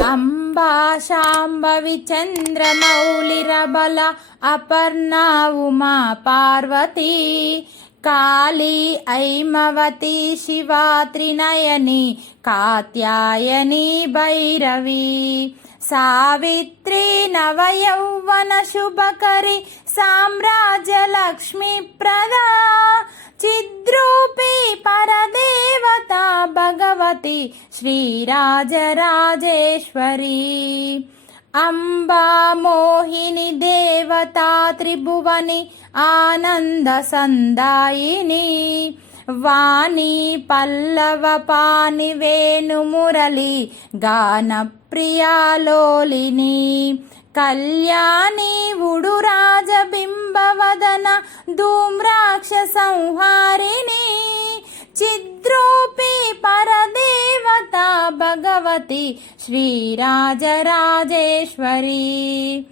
అంబా శాంభవి చంద్రమౌళిరబల అపర్ణా ఉమా పార్వతీ. కాళీ ఐమవతి శివా త్రినయని కాత్యాయని భైరవి. సావిత్రి నవయౌవన శుభకరి సామ్రాజ్యలక్ష్మి ప్రదా. చిద్ భగవతి శ్రీరాజరాజేశ్వరి. అంబా మోహిని దేవతా త్రిభువని ఆనంద సందాయిని. వాణి పల్లవ పాని వేణు మురళి గాన ప్రియాలోలిని కళ్యాణి ఉడు రాజబింబవదన ధూమ్రాక్ష సంహారిణి. చిద్ భగవతి శ్రీరాజరాజేశ్వరి.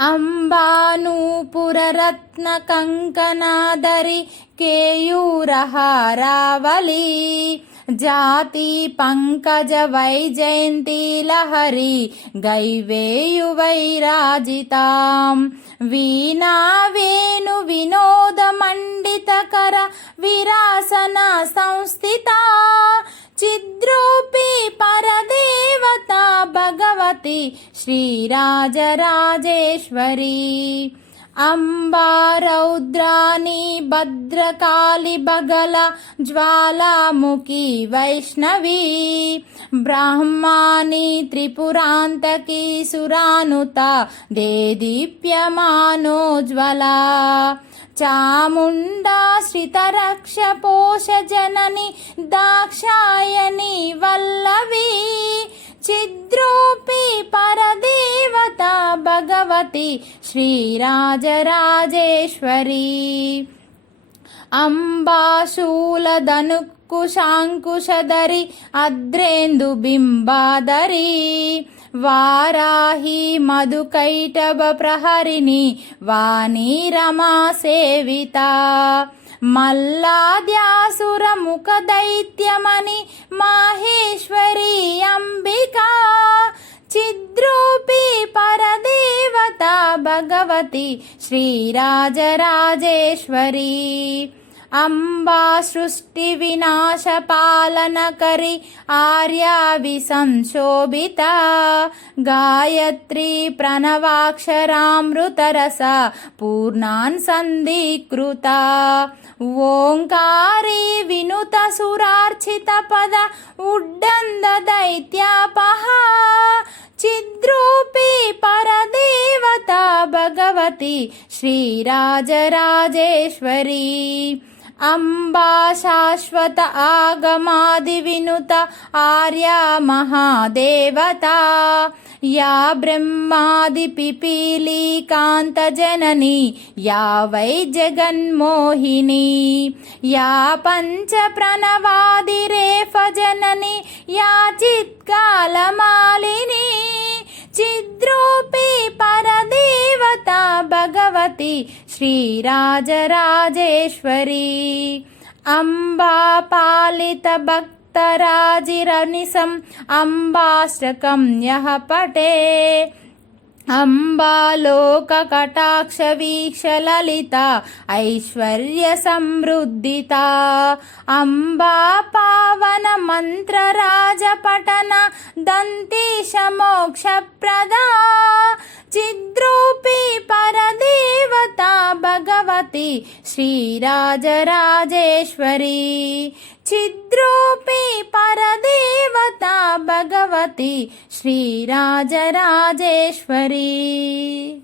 అంబానూపురరత్న కంకనాదరి కేయూరహారావళి. జాతి పంకజ వైజయంతి లహరి గైవేయు వైరాజితాం. వీణా వేణు వినోద భగవతి శ్రీరాజరాజేశ్వరి. అంబారౌద్రాని భద్రకాళి బగల జ్వాలాముఖి వైష్ణవి. బ్రహ్మాణి త్రిపురాంతకి సురానుత దేదీప్యమానోజ్వలా చాముండా శ్రితరక్ష పోష జనని దాక్షాయని వల్లవి. చిద్రూపి పరదేవత భగవతి శ్రీరాజరాజేశ్వరి అంబాశూలధనుకుశాంకుశధరి అద్రేందు బింబాదరి వారాహి మధుకైటవ ప్రహరిణి వాణి రమా సేవిత మల్లాద్యాసురముఖ దైత్యమని మాహేశ్వరి అంబికా. చిద్రూపి పరదేవత భగవతి శ్రీరాజరాజేశ్వరీ. అంబా సృష్టి వినాశ పాలన కరి ఆర్యా విసంశోభిత గాయత్రి ప్రణవాక్షరామృతరస పూర్ణాన్ సంధీకృత. ఓంకారీ వినుత సురార్చిత పద ఉడ్డంద దైత్యాపహ. చిద్రూపీ పరదేవత భగవతి శ్రీరాజరాజేశ్వరీ. అంబా శాశ్వత ఆగమాది వినుత ఆర్యా మహాదేవత. యా బ్రహ్మాది పిపీలీకాంత జనని యా వై జగన్మోహిని యా పంచ ప్రణవాది రేఫ జనని యా చిత్కాలమాలిని. శ్రీరాజరాజేశ్వరి అంబా పాలిత భక్తరాజిరనిసం అంబాష్టకం యః పటే अम्बालोककटाक्षवीक्षललिता ऐश्वर्यसमृद्धिता अम्बा पावनमन्त्रराजपठन दन्तीशमोक्षप्रदा चिद्रूपी भवति श्रीराजराजेश्वरी। छिद्रूपी परदेवता भगवती। श्रीराजराजेश्वरी।